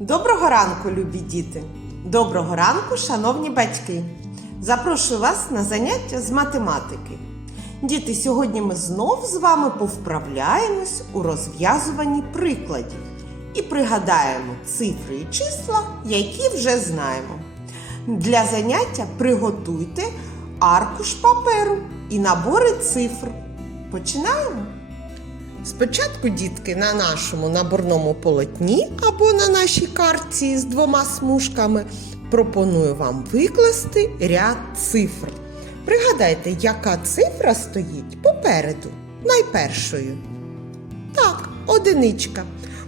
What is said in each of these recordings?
Доброго ранку, любі діти! Доброго ранку, шановні батьки! Запрошую вас на заняття з математики. Діти, сьогодні ми знов з вами повправляємось у розв'язуванні прикладів і пригадаємо цифри і числа, які вже знаємо. Для заняття приготуйте аркуш паперу і набори цифр. Починаємо! Спочатку, дітки, на нашому наборному полотні або на нашій картці з двома смужками пропоную вам викласти ряд цифр. Пригадайте, яка цифра стоїть попереду, найпершою. Так, одиничка.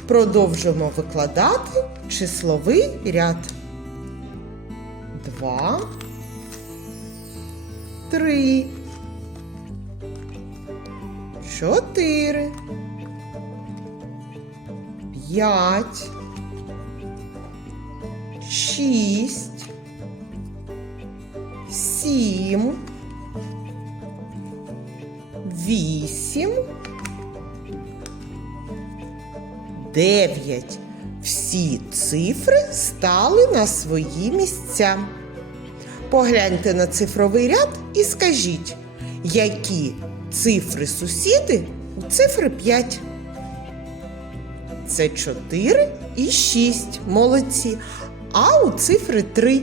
Продовжуємо викладати числовий ряд. Два. Три. Чотири. П'ять. Шість. Сім. Вісім. Дев'ять. Всі цифри стали на свої місця. Погляньте на цифровий ряд і скажіть, які цифри сусіди у цифри 5. Це 4 і 6. Молодці. А у цифри 3.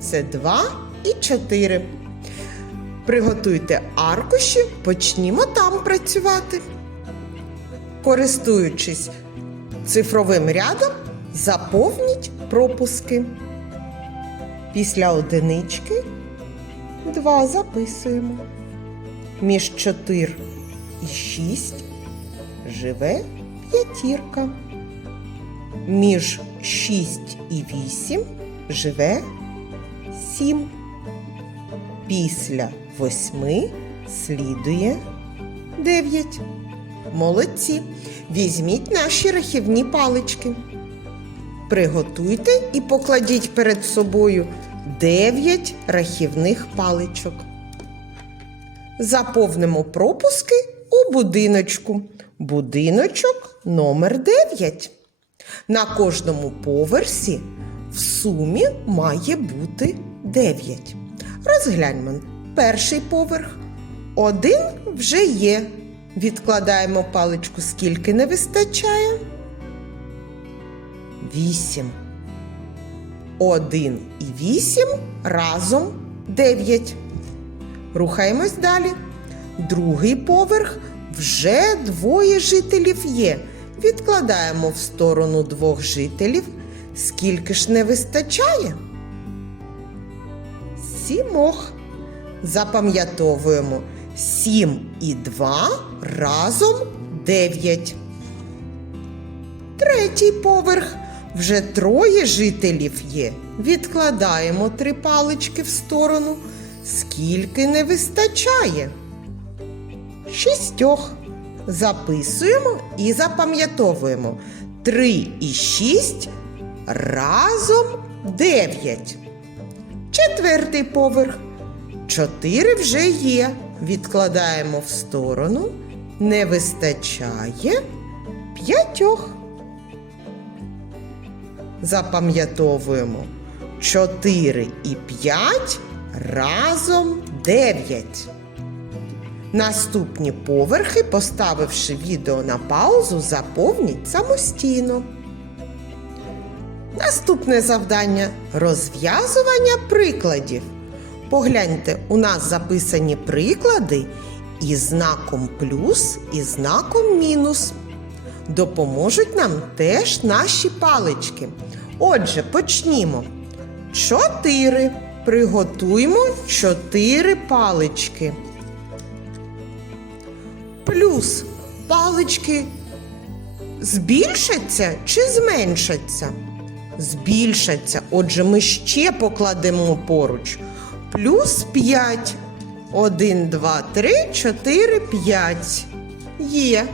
Це 2 і 4. Приготуйте аркуші, почнімо там працювати. Користуючись цифровим рядом, заповніть пропуски. Після одинички 2 записуємо. Між 4 і 6 живе п'ятірка. Між 6 і 8 живе 7. Після 8 слідує 9. Молодці. Візьміть наші рахівні палички. Приготуйте і покладіть перед собою 9 рахівних паличок. Заповнимо пропуски у будиночку. Будиночок номер 9. На кожному поверсі в сумі має бути 9. Розгляньмо перший поверх. Один вже є. Відкладаємо паличку, скільки не вистачає. Вісім. Один і вісім разом дев'ять. Рухаємось далі. Другий поверх вже двоє жителів є. Відкладаємо в сторону двох жителів. Скільки ж не вистачає? Сімох. Запам'ятовуємо. Сім і два разом дев'ять. Третій поверх. Вже троє жителів є. Відкладаємо три палички в сторону. Скільки не вистачає? Шістьох. Записуємо і запам'ятовуємо. Три і шість разом дев'ять. Четвертий поверх. Чотири вже є. Відкладаємо в сторону. Не вистачає п'ятьох. Запам'ятовуємо 4 і 5 разом 9. Наступні поверхи, поставивши відео на паузу, заповніть самостійно. Наступне завдання розв'язування прикладів. Погляньте, у нас записані приклади із знаком плюс і знаком мінус. Допоможуть нам теж наші палички. Отже, почнімо. Чотири. Приготуємо чотири палички. Плюс палички збільшаться чи зменшаться? Збільшаться. Отже, ми ще покладемо поруч. Плюс 5. 1, 2, 3, 4, 5. Є.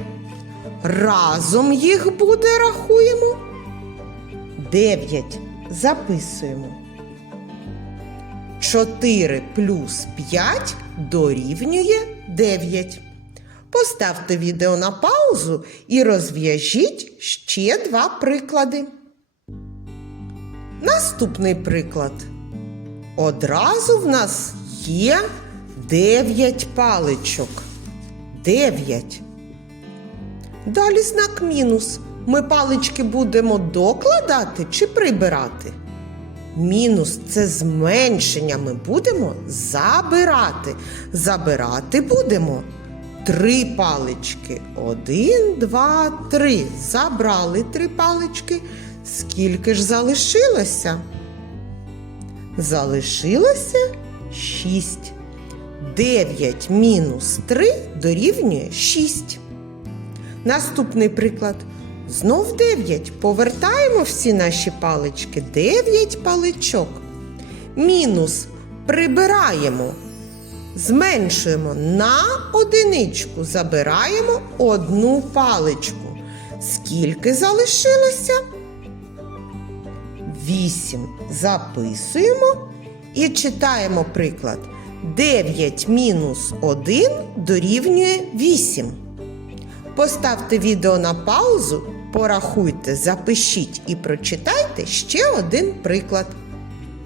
Разом їх буде, рахуємо. 9. Записуємо. 4 плюс 5 дорівнює 9. Поставте відео на паузу і розв'яжіть ще два приклади. Наступний приклад. Одразу в нас є 9 паличок. 9. Далі знак мінус. Ми палички будемо докладати чи прибирати? Мінус це зменшення ми будемо забирати. Забирати будемо три палички. Один, два, три. Забрали три палички. Скільки ж залишилося? Залишилося шість. Дев'ять мінус три дорівнює шість. Наступний приклад. Знов 9. Повертаємо всі наші палички. 9 паличок. Мінус прибираємо. Зменшуємо на одиничку. Забираємо одну паличку. Скільки залишилося? 8. Записуємо і читаємо приклад. 9 мінус 1 дорівнює 8. Поставте відео на паузу, порахуйте, запишіть і прочитайте ще один приклад.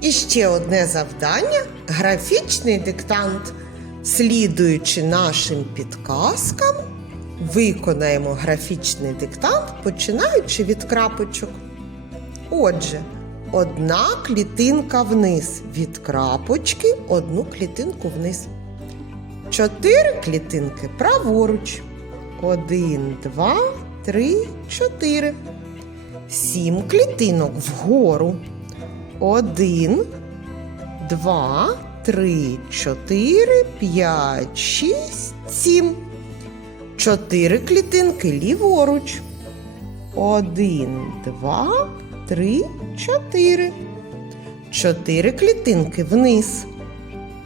І ще одне завдання графічний диктант. Слідуючи нашим підказкам, виконаємо графічний диктант, починаючи від крапочок. Отже, одна клітинка вниз від крапочки, одну клітинку вниз. Чотири клітинки праворуч. Один, два, три, чотири. Сім клітинок вгору. Один, два, три, чотири, п'ять, шість, сім. Чотири клітинки ліворуч. Один, два, три, чотири. Чотири клітинки вниз.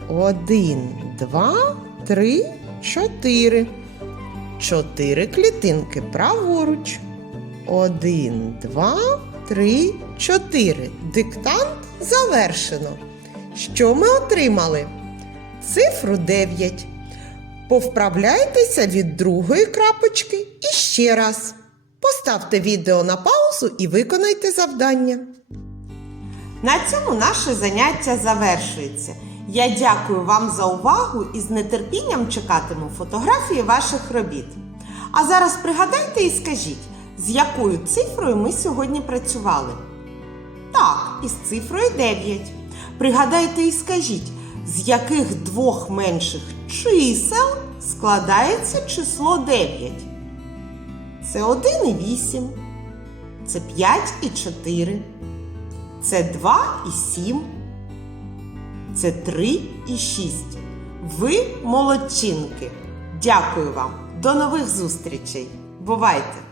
Один, два, три, чотири. Чотири клітинки праворуч. Один, два, три, чотири. Диктант завершено. Що ми отримали? Цифру 9. Повправляйтеся від другої крапочки і ще раз. Поставте відео на паузу і виконайте завдання. На цьому наше заняття завершується. Я дякую вам за увагу і з нетерпінням чекатиму фотографії ваших робіт. А зараз пригадайте і скажіть, з якою цифрою ми сьогодні працювали? Так, із цифрою 9. Пригадайте і скажіть, з яких двох менших чисел складається число 9? Це 1 і 8. Це 5 і 4. Це 2 і 7. Це 3 і 6. Ви молодчинки. Дякую вам. До нових зустрічей. Бувайте!